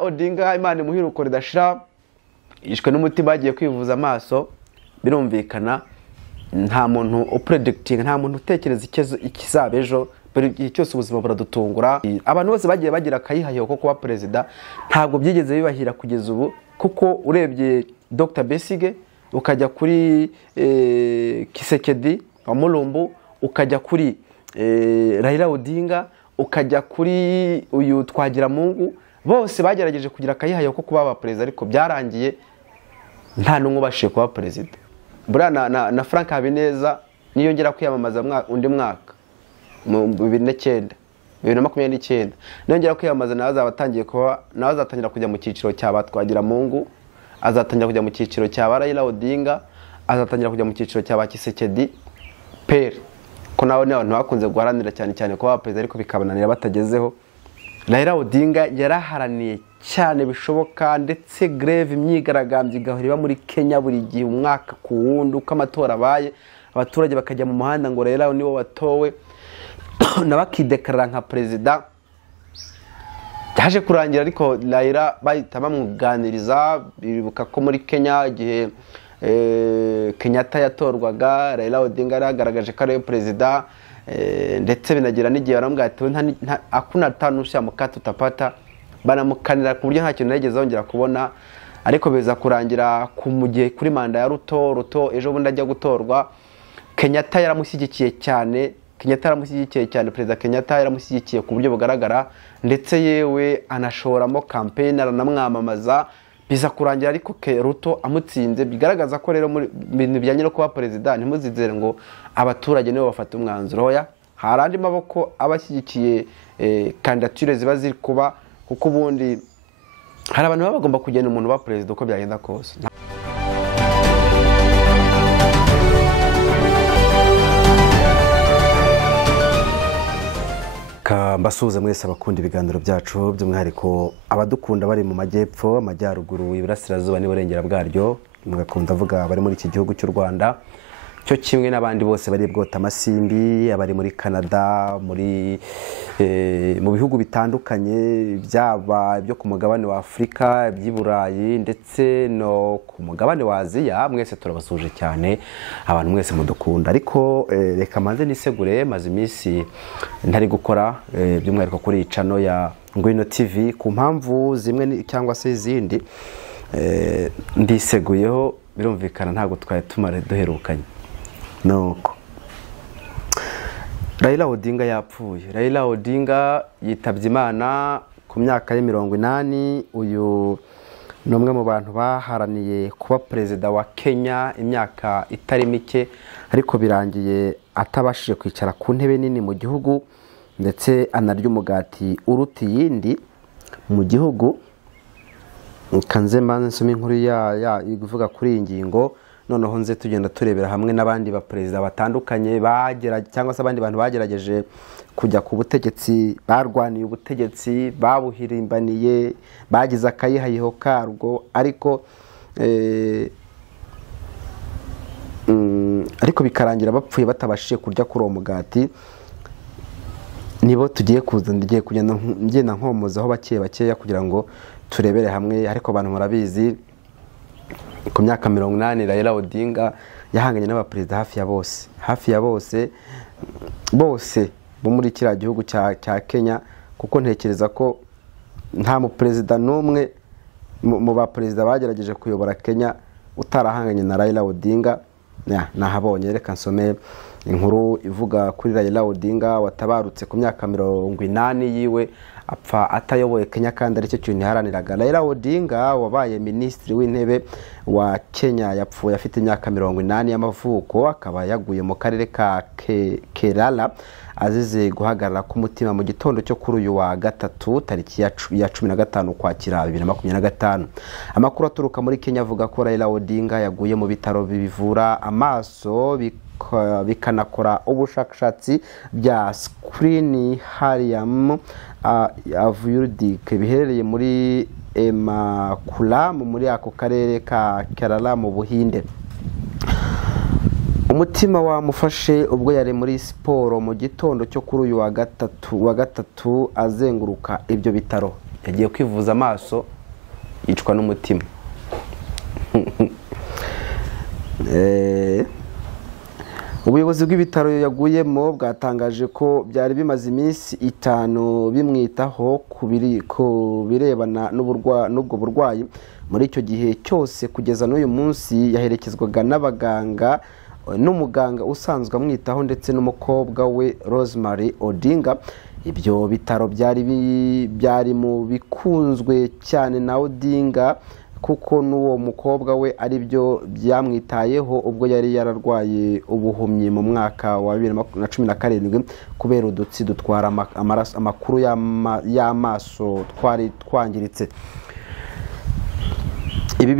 Odinga Imana imuhiruko ridashira ishwe n'umutima bagiye kwivuza amaso birumvikana nta muntu upredicting nta muntu utekereza ikizabejo buri cyose ubuzima buradutungura abantu bose bagiye bagira kayihayo ko kuba president ntabwo byigeze bibahira kugeza ubu kuko urebye Dr Besige ukajya kuri Kisekedi wa Mulumbu ukajya kuri Raila Odinga ukajya kuri uyu Twagiramungu bose bagerageje kugira kayihayo ko kuba president ariko byarangiye nta numwe bashiye kuba president bura na Frank Habineza niyongera kwiyamamaza undi mwaka mu 2029 niyongera kwiyamamaza nawe azabatangiye kuba nawe azatangira kujya mu cyiciro cya Twagiramungu azatangira kujya mu cyiciro cya Raila Odinga azatangira kujya mu cyiciro cya Kisekedi Pere ko nawe n'abantu bakunze guharanira cyane kuba president ariko bikabananira batagezeho Raila Odinga yaraharaniye cyane bishoboka ndetse greve imyigaragambyo igahora muri Kenya buri gihe umwaka ku wundi uko amatora abaye abaturage bakajya mu muhanda ngo Raila niwo watowe nabakidekarara nka president cyaje kurangira ariko Raila bahita bamuganiriza bibuka ko muri Kenya igihe Kenyatta yatorwaga Raila Odinga yaragaragaje ko ari president ndetse binagira n'igihe barambwira ati akuna tanusha mukatu tapata banamukanira ku buryo nta kintu nageze ongera kubona ariko beza kurangira ku mugihe kuri manda ya Ruto ejo bundi ajya gutorwa Kenyatta yaramushyigikiye cyane president Kenyatta yaramushyigikiye ku buryo bugaragara ndetse yewe anashoramo campaign aranamwamamaza biza kurangira ariko Ruto amutsinze bigaragaza ko rero muri bintu bijyanye no kuba president ntimuzizere ngo abaturage nibo bafata umwanzuro hoya harandi maboko abashyigikiye candidature ziba ziri kuba kuko ubundi hari abantu bagomba kugena umuntu ba president uko byagenda kose Mbasuhuza mwese abakunda ibiganiro byacu by'umwihariko abadukunda bari mu majyepfo amajyaruguru iburasirazuba n'iburengera bwaryo mugakunda avuga bari muri iki gihugu cy'u Rwanda cyo kimwe n'abandi bose bari bwota amasimbi abari muri Canada muri mu bihugu bitandukanye byaba byo ku mugabane wa Afrika by'Iburayi ndetse no ku mugabane wa Aziya mwese turabasuje cyane abantu mwese mudukunda ariko reka manze nisegure maze iminsi ntari gukora by'umwihariko kuri channel ya Ngwino TV ku mpamvu zimwe cyangwa se izindi ndiseguyeho birumvikana ntago twaye tumare duherukanye nuko Raila Odinga yapfuye Raila Odinga yitabye Imana ku myaka ya 80 uyu numwe mu bantu baharaniye kuba president wa Kenya imyaka itari mike ariko birangiye atabashije kwicara ku ntebe nini mu gihugu ndetse anarya umugati uruti yindi mu gihugu kanze nsome inkuru ya ivuga kuri ingingo noneho nze tugenda turebera hamwe n'abandi ba president batandukanye bagera cyangwa se abandi bantu bagerageje kujya ku butegetsi barwaniye ubutegetsi babuhirimbaniye bagize akayihayeho karwo ariko bikarangira bapfuye batabashije kurya kuri uwo mugati nibo tugiye kuza ndigiye kugenda nkomozaho bakeya kugira ngo turebere hamwe ariko abantu murabizi ku myaka 80 Raila Odinga yahanganye n'abaperezida hafi ya bose bo muri kiriya gihugu cya Kenya kuko ntekereza ko nta mu president n'umwe mu ba president bagerageje kuyobora Kenya utarahanganye na Raila Odinga nahabonye reka nsome inkuru ivuga kuri Raila Odinga watabarutse ku myaka 80 yiwe apfa atayoboye Kenya kandi ari cyo kintu haraniraga Raila Odinga wabaye ministri w'intebe wa Kenya yapfuye afite imyaka 80 y'amavuko akaba yaguye mu karere ka Kerala azize guhagarara ku mutima mu gitondo cyo kuri uyu wa gatatu tariki ya 15 Ukwakira 2025 amakuru aturuka muri Kenya avuga ko Raila Odinga yaguye mu bitaro bivura amaso bikanakora ubushakashatsi bya screen harium avuyurdik biherereye muri Emakulam muri ako karere ka Kerala mu Buhinde umutima wamufashe ubwo yari muri siporo mu gitondo cyo kuri uyu wa gatatu azenguruka ibyo bitaro yagiye kwivuza amaso yicwa n'umutima. Ubuyobozi bw'ibitaro yaguyemo bwatangaje ko byari bimaze iminsi 5 bimwitaho ku birebana n'ubwo burwayi. Muri icyo gihe cyose kugeza n'uyu munsi yaherekezwaga n'abaganga n'umuganga usanzwe amwitaho ndetse n'umukobwa we Rosemary Odinga. Ibyo bitaro byari mu bikunzwe cyane na Odinga kuko n'uwo mukobwa we ari byo byamwitayeho ubwo yari yararwaye ubuhumyi mu mwaka wa 2017 kubera udutsi dutwara amakuru y'amaso twari twangiritse. Ibi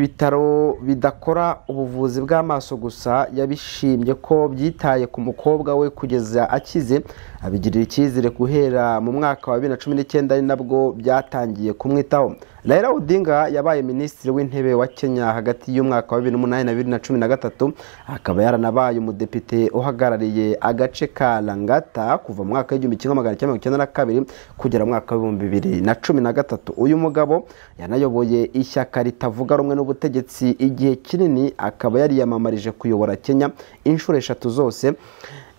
bitaro bidakora ubuvuzi bw'amaso gusa yabishimye ko byitaye ku mukobwa we kugeza akize, abigirira icyizere guhera mu mwaka wa 2019 ari nabwo byatangiye kumwitaho. Raila Odinga yabaye minisitiri w'intebe wa Kenya hagati y'umwaka wa 2008 na 2013, akaba yaranabaye umudepite uhagarariye agace ka Langata kuva mu mwaka w'1992 kugera mu mwaka wa 2013. Uyu mugabo yanayoboye ishyaka ritavuga rumwe n'ubutegetsi igihe kinini, akaba yariyamamarije kuyobora Kenya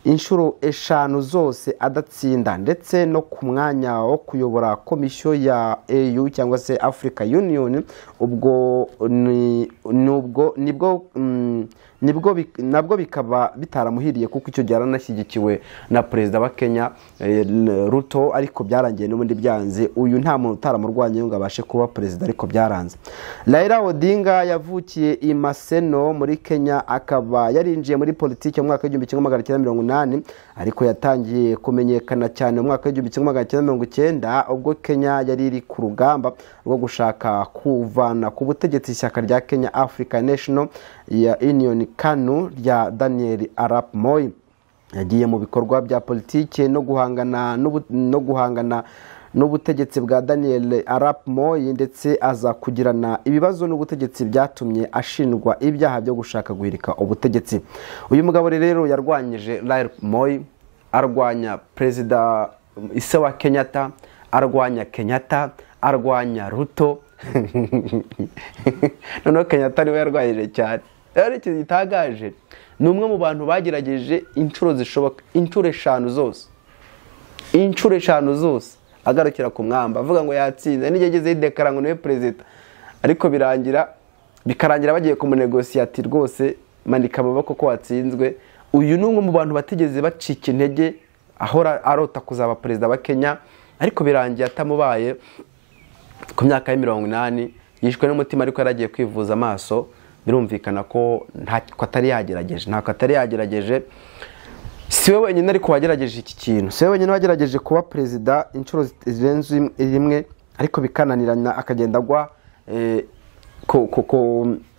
inshuro eshanu zose adatsinda, ndetse no ku mwanya wo kuyobora komisiyo ya AU cyangwa se Africa Union. Ubwo nabwo bikaba bitaramuhiriye kuko icyo gihe yaranashyigikiwe na perezida wa Kenya Ruto, ariko byarangiye n'ubundi byanze. Uyu nta muntu utaramurwanya ngo abashe kuba perezida, ariko byaranze. Raila Odinga yavukiye i Maseno muri Kenya, akaba yarinjiye muri politiki mu mwaka w'1980, ariko yatangiye kumenyekana cyane mu mwaka w'1990 ubwo Kenya yari iri ku rugamba rwo gushaka kuvana ku butegetsi ishyaka rya Kenya African National Union KANU rya Daniel Arap Moi. Yagiye mu bikorwa bya politiki no guhangana n'ubutegetsi bwa Daniel Arap Moi, ndetse aza kugirana ibibazo n'ubutegetsi byatumye ashinjwa ibyaha byo gushaka guhirika ubutegetsi. Uyu mugabo rero yarwanyije Arap Moi, arwanya perezida ise wa Kenyatta, arwanya Kenyatta, arwanya Ruto. Noneho Kenyatta niwe yarwanyije cyane. Rero ikintu gitagaje, ni umwe mu bantu bagerageje inshuro zishoboka, inshuro eshanu zose agarukira ku mwamba avuga ngo yatsinze, nigeze yidekara ngo niwe perezida, ariko bikarangira bagiye kumunegosiya ati rwose manika amaboko ko watsinzwe. Uyu ni umwe mu bantu batigeze bacika intege, ahora arota kuzaba perezida wa Kenya, ariko birangiye atamubaye. Ku myaka ya 80 yishwe n'umutima, ariko yaragiye kwivuza amaso. Birumvikana ko ntako atari yagerageje. Siwe wenyine ariko wagerageje iki kintu, siwe wenyine wagerageje kuba perezida inshuro zirenze rimwe, ariko bikananirana akagenda agwa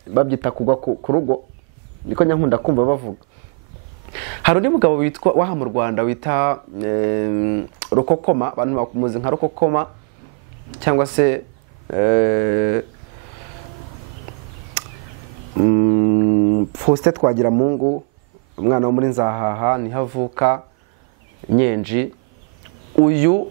babyita kugwa ku rugo, niko nyankunda kumva bavuga. Hari undi mugabo witwa waha mu Rwanda wita Rokokoma, abantu bamuzi nka Rokokoma cyangwa se Faustin Twagiramungu, umwana wo muri Nzahaha niho avuka Nyenji. Uyu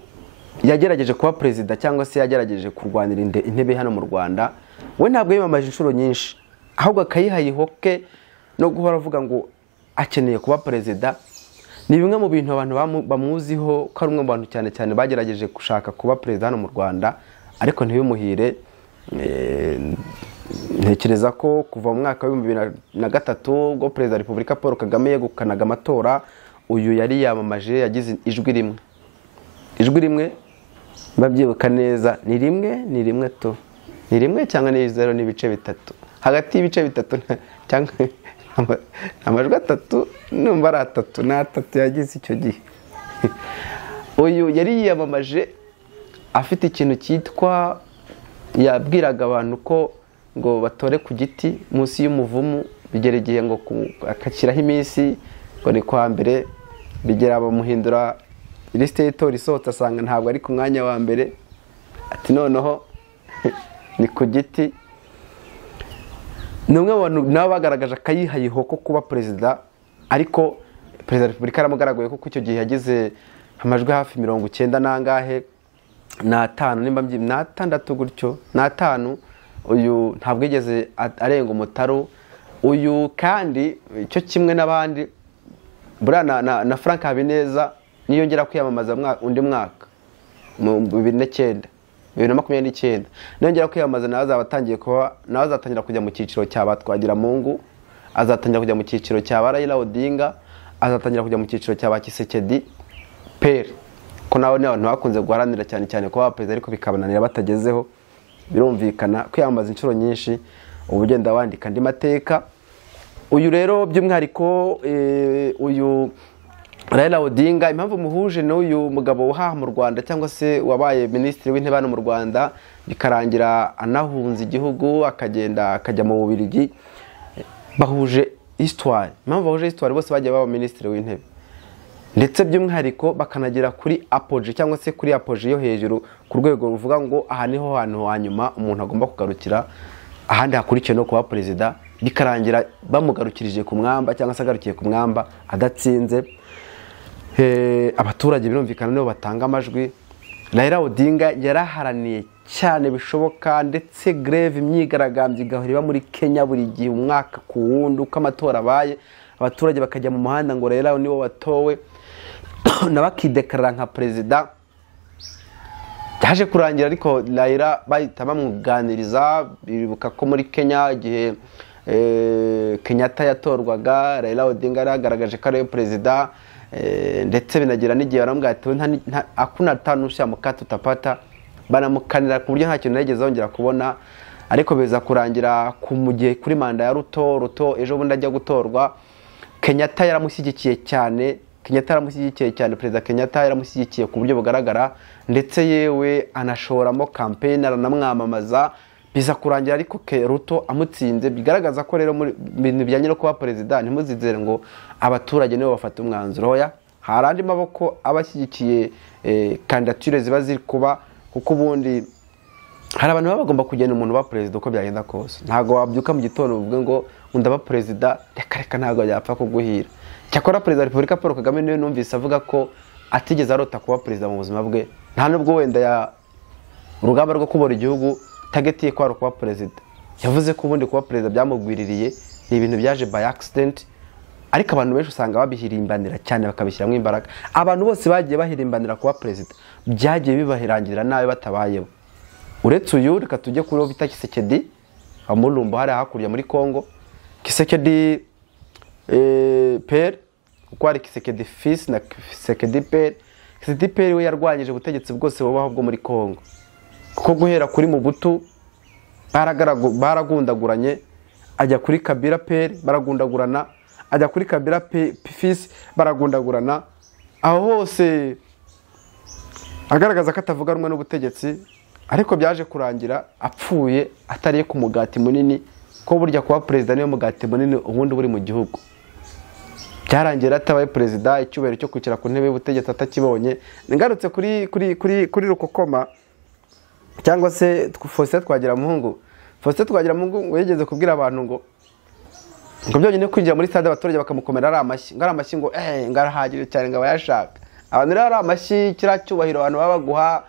yagerageje kuba perezida cyangwa se yagerageje kurwanira intebe hano mu Rwanda. We ntabwo yimamaje inshuro nyinshi, ahubwo akayihayihoke no guhora avuga ngo akeneye kuba perezida. Ni bimwe mu bintu abantu bamuziho ko ari umwe mu bantu cyane cyane bagerageje gushaka kuba perezida hano mu Rwanda, ariko ntibimuhire. Ntekereza ko kuva mu mwaka wa 2003 ubwo perezida wa Repubulika Paul Kagame yegukanaga amatora, uyu yari yamamaje yagize ijwi rimwe babyibuka neza, ni rimwe to, ni rimwe cyangwa ni 0 n'ibice bitatu, hagati y'ibice bitatu cyangwa amajwi 3 numva ari 3 na 3 yagize icyo gihe. Uyu yari yiyamamaje afite ikintu cyitwa, yabwiraga abantu ko ngo batore ku giti munsi y'umuvumu, bigera igihe ngo akakiraho iminsi ngo ni kwa mbere, bigera bamuhindura lisite y'itora isohotse asanga ntabwo ari ku mwanya wa mbere, ati noneho ni ku giti. Ni umwe mu bantu nabo bagaragaje akayihayiho ko kuba perezida, ariko perezida wa Repubulika yaramugaragaye kuko icyo gihe yagize amajwi hafi 90 nangahe, n'atanu nimba n'atandatu gutyo n'atanu. Uyu ntabwo yigeze arenga umutaru uyu, kandi cyo kimwe n'abandi buriya na Frank Habineza niyongera kwiyamamaza undi mwaka mu 2029 niyongera kwiyamamaza nawe azatangira kujya mu cyiciro cya Twagiramungu, azatangira kujya mu cyiciro cya Raila Odinga, azatangira kujya mu cyiciro cya Kisekedi Pere, ko nawe n'abantu bakunze guharanira cyane cyane kuba perezida ariko bikabananira batagezeho. Birumvikana kwiyamamaza inshuro nyinshi ubugenda wandika andi mateka. Uyu rero by'umwihariko uyu Raila Odinga impamvu muhuje n'uyu mugabo uhaha mu Rwanda cyangwa se wabaye minisitiri w'intebe hano mu Rwanda bikarangira anahunze igihugu akajya mu Bubiligi, bahuje histoire. Impamvu bahuje histoire bose bagiye baba minisitiri w'intebe, ndetse by'umwihariko bakanagera kuri apogee cyangwa se kuri apogee yo hejuru ku rwego ruvuga ngo aha niho hantu hanyuma umuntu agomba kugarukira, ahandi hakurikiye no kuba perezida, bikarangira bamugarukirije ku mwamba cyangwa se agarukiye ku mwamba adatsinze. Abaturage birumvikana nibo batanga amajwi. Raila Odinga yaraharaniye cyane bishoboka, ndetse greve imyigaragambyo igahora muri Kenya buri gihe umwaka ku wundi uko amatora abaye, abaturage bakajya mu muhanda ngo Raila niwe watowe nabakidekarara nka perezida. Byaje kurangira ariko Raila bahita bamuganiriza. Bibuka ko muri Kenya igihe Kenyatta yatorwaga, Raila Odinga yaragaragaje ko ari perezida, ndetse binagira n'igihe baramubwira ati hakuna tanusha mukatu utapata, banamukanira ku buryo nta kintu yigeze yongera kubona. Ariko biza kurangira mu gihe kuri manda ya Ruto ejo bundi ajya gutorwa, Kenyatta yaramushyigikiye cyane, perezida Kenyatta yaramushyigikiye ku buryo bugaragara, ndetse yewe anashoramo campaign aranamwamamaza. Biza kurangira ariko Ruto amutsinze, bigaragaza ko rero muri bintu bijyanye no kuba perezida ntimuzizere ngo abaturage nibo bafata umwanzuro. Oya, hari andi maboko abashyigikiye candidature ziba ziri kuba, kuko ubundi hari abantu baba bagomba kugena umuntu ba perezida uko byagenda kose. Ntago wabyuka mu gitondo uvuge ngo ndaba perezida, reka ntago yapfa kuguhira. Cyakora perezida wa Repubulika Paul Kagame niwe numvise avuga ko atigeze arota kuba perezida mu buzima bwe, nta nubwo wenda urugamba rwo kubora igihugu tagetiye ko ari kuba perezida. Yavuze ko ubundi kuba perezida byamugwiririye, ni ibintu byaje by accident, ariko abantu benshi usanga babihirimbanira cyane bakabishyiramo imbaraga. Abantu bose bagiye bahirimbanira kuba perezida byagiye bibahirangirira nabi batabayeho. Uretse uyu, reka tujye kuri bita Kisekedi amurumba hari hakurya muri Kongo. Kisekedi Pere, kuko hari Kisekedi fils na Kisekedi Pere. Kisekedi Pere we yarwanyije ubutegetsi bwose bubaho bwo muri Kongo, kuko guhera kuri Mobutu baragundaguranye, ajya kuri Kabila Pere baragundagurana, ajya kuri Kabila fils baragundagurana, aho hose agaragaza ko atavuga rumwe n'ubutegetsi. Ariko byaje kurangira apfuye atariye ku mugati munini, ko burya kuba perezida niyo mugati munini ubundi buri mu gihugu. Byarangira atabaye perezida, icyubahiro cyo kwicara ku ntebe y'ubutegetsi atakibonye. Ngarutse kuri Rukokoma cyangwa se Faustin Twagiramungu. Faustin Twagiramungu yigeze kubwira abantu ngo byonyine kwinjira muri stade abaturage bakamukomera ari amashyi, ngara amashyi ngo ngarahagire cyane ngo abayashaka. Abantu rero ari amashyi, kira cyubahiro abantu baba baguha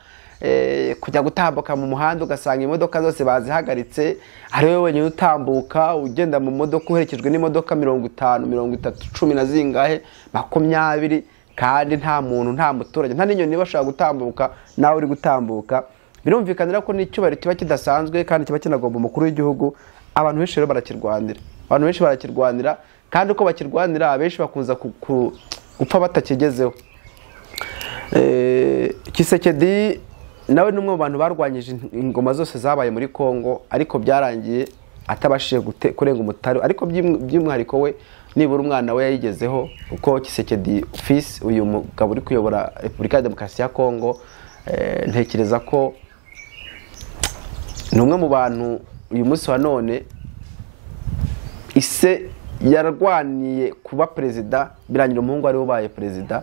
kujya gutambuka mu muhanda ugasanga imodoka zose bazihagaritse, ari wowe wenyine utambuka ugenda mu modoka uherekejwe n'imodoka 50, 30, 10 na zingahe 20, kandi nta muntu, nta muturage, nta n'inyoni bashaka gutambuka, nawe uri gutambuka. Birumvikanira ko n'icyubahiro kiba kidasanzwe kandi kiba kinagomba umukuru w'igihugu. Abantu benshi rero barakirwanira, kandi uko bakirwanira abenshi bakunza gupfa batakigezeho. Kisekedi nawe n'umwe mu bantu barwanyije ingoma zose zabaye muri Kongo, ariko byarangiye atabashije kurenga umutari. Ariko by'umwihariko we nibura umwana we yayigezeho, kuko Kisekedi fils uyu mugabo uri kuyobora Repubulika ya Demokarasi ya Kongo, ntekereza ko ni umwe mu bantu uyu munsi wa none ise yarwaniye kuba perezida, birangira umuhungu ari ubaye perezida.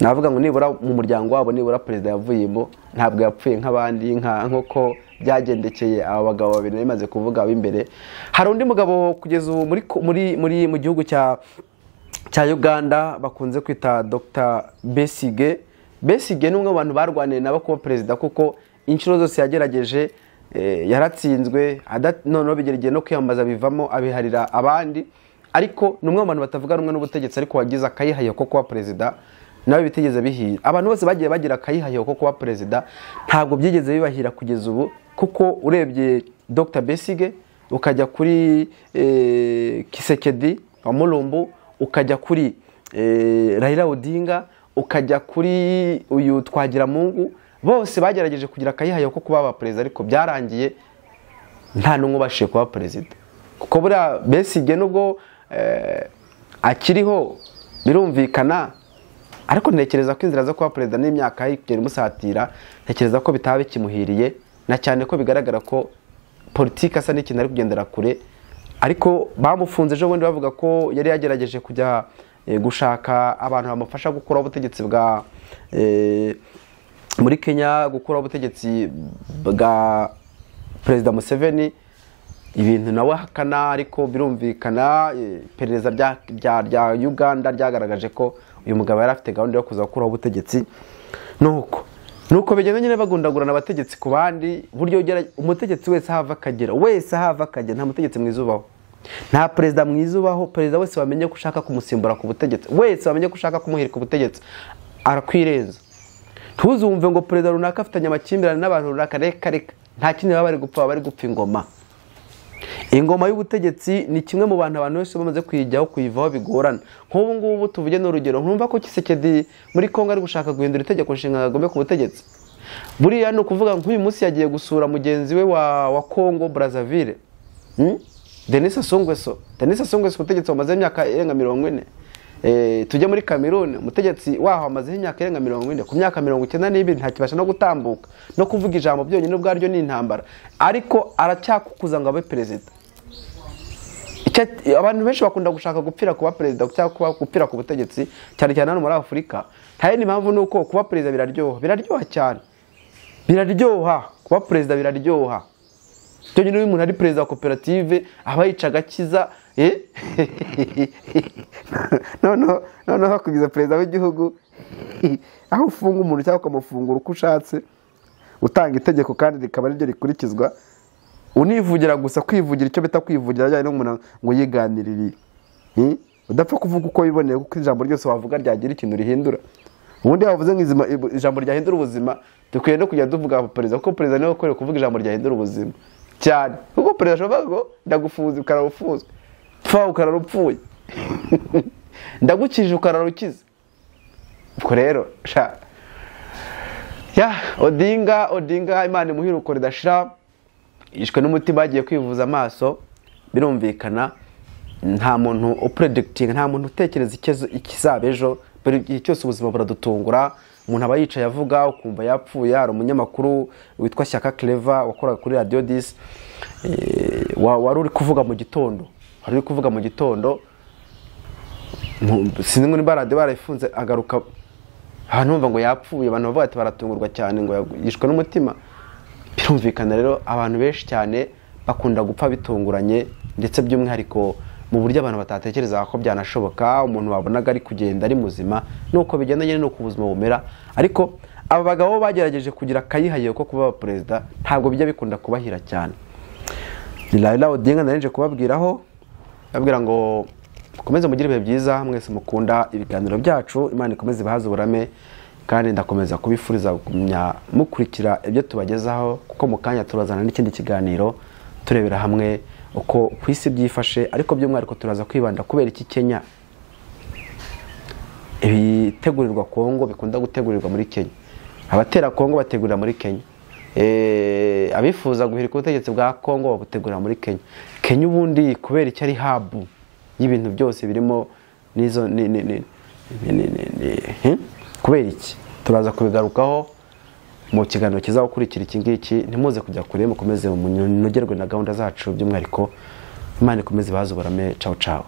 Navuga ngo nibura mu muryango wabo nibura perezida yavuyemo, ntabwo yapfuye nk'abandi nk'uko byagendekeye aba bagabo babiri bimaze kuvuga b'imbere. Hari undi mugabo kugeza ubu muri mu gihugu cya Uganda bakunze kwita Dr Besigye. Besigye ni umwe mu bantu barwaniye nabo kuba perezida, kuko inshuro zose yagerageje yaratsinzwe, noneho bigera igihe no kwiyamamaza bivamo abiharira abandi, ariko ni umwe mu bantu batavuga rumwe n'ubutegetsi ariko wagize akayihaye ko kuba perezida nawe bitigeze bihira. Abantu bose bagiye bagira akayihaye ko kuba perezida ntabwo byigeze bibahira kugeza ubu, kuko urebye Dr Besigye ukajya kuri Kisekedi wa Mulumbu, ukajya kuri Raila Odinga, ukajya kuri uyu Twagiramungu, bose bagerageje kugira akayihaye ko kuba perezida ariko byarangiye nta n'umwe ubashije kuba perezida. Kuko buriya Besigye nubwo akiriho birumvikana, ariko ntekereza ko inzira zo kuba perezida n'imyaka kugera imusatira, ntekereza ko bitaba bikimuhiriye, na cyane ko bigaragara ko politiki asa n'ikintu ari kugendera kure. Ariko bamufunze ejo bundi bavuga ko yari yagerageje kujya gushaka abantu bamufasha gukuraho ubutegetsi bwa muri Kenya, gukuraho ubutegetsi bwa Perezida Museveni, ibintu nawe hakana, ariko birumvikana iperereza rya Uganda ryagaragaje ko uyu mugabo yari afite gahunda yo kuza gukuraho ubutegetsi. Nuko bigenda nyine bagundagurana abategetsi ku bandi, buryo umutegetsi wese ahava akagera, nta mutegetsi mwiza ubaho, nta perezida mwiza ubaho. Perezida wese wamenye ko ushaka kumusimbura ku butegetsi, wese wamenye ko ushaka kumuhirika ubutegetsi arakwirenza. Ntuzumve ngo perezida runaka afitanye amakimbirane n'abantu runaka, reka nta kindi baba bari gupfa ingoma. Ingoma y'ubutegetsi ni kimwe mu bantu bose bamaze kuyijyaho kuyivaho bigorana. Nk'ubu ngubu tuvuge n'urugero, ntumva ko Kisekedi muri Kongo ari gushaka guhindura itegeko nshinga agombe ku butegetsi. Buriya ni ukuvuga nk'uyu munsi yagiye gusura mugenzi we wa Kongo Brazzaville, Denis Sassou Nguesso ubutegetsi wamaze imyaka irenga 40. Tujye muri Cameroon, umutegetsi waho amaze imyaka irenga 40, ku myaka 92 ntakibasha no gutambuka no kuvuga ijambo byonyine ubwaryo ni intambara, ariko aracyakukuza ngo abe perezida. Abantu benshi bakunda gushaka gupfira kuba perezida cyangwa gupfira ku butegetsi, cyane cyane hano muri Afurika. Nta yindi mpamvu nuko kuba perezida biraryoha cyane, kuba perezida biraryoha. Cyonyine uyu muntu ari perezida wa koperative aba yica agakiza, noneho hakugize perezida w'igihugu aho ufunga umuntu cyangwa ukamufungura uko ushatse, utanga itegeko kandi rikaba ariryo rikurikizwa, univugira gusa, kwivugira icyo bita kwivugira ajyanye n'umuntu ngo yiganirire, udapfa kuvuga uko wiboneye, kuko ijambo ryose wavuga ryagira ikintu rihindura. Ubundi yavuze ngo ijambo ryahindura ubuzima, dukwiye no kujya tuvuga perezida, kuko perezida niwe ukwiriye kuvuga ijambo ryahindura ubuzima cyane, kuko perezida ashobora ngo ndagufuza ukararufuzwa, pfa ukararupfuye, ndagukije ukararukiza. Ubwo rero Odinga Imana imuhiruko ridashira, yishwe n'umutima, agiye kwivuza amaso. Birumvikana nta muntu upredicting, nta muntu utekereza ikizaba ejo, buri cyose ubuzima buradutungura. Umuntu aba yicaye avuga ukumva yapfuye. Hari umunyamakuru witwa Shyaka Clever wakoraga kuri Radio 10 wari uri kuvuga mu gitondo, sinzi ngo niba radio barayifunze, agaruka ahantu bumva ngo yapfuye, abantu bavuga ati baratungurwa cyane ngo yishwe n'umutima. Birumvikana rero abantu benshi cyane bakunda gupfa bitunguranye, ndetse by'umwihariko mu buryo abantu batatekereza ko byanashoboka. Umuntu wabonaga ari kugenda ari muzima, nuko bigenda nyine nuko ubuzima bumera. Ariko aba bagabo bagerageje kugira akayihaye ko kuba perezida, ntabwo bijya bikunda kubahira cyane. Raila Odinga narinje kubabwiraho, babwira ngo mukomeze mugire ibihe byiza, mwese mukunda ibiganiro byacu, Imana ikomeze ibahaze uburame, kandi ndakomeza kubifuriza kugumya mukurikira ibyo tubagezaho, kuko mu kanya turazana n'ikindi kiganiro turebera hamwe uko ku isi byifashe. Ariko by'umwihariko turaza kwibanda kubera iki Kenya ibitegurirwa Kongo bikunda gutegurirwa muri Kenya, abatera Kongo bategurira muri Kenya, abifuza guhirika ubutegetsi bwa Kongo babutegurira muri Kenya ubundi kubera icyo ari hub y'ibintu byose birimo nizo kubera iki, turaza kubigarukaho mu kiganiro kizakurikira iki ngiki. Ntimuze kujya kure, mukomeze munogerwe na gahunda zacu, by'umwihariko Imana ikomeze ibahaze uburame. Ciao ciao.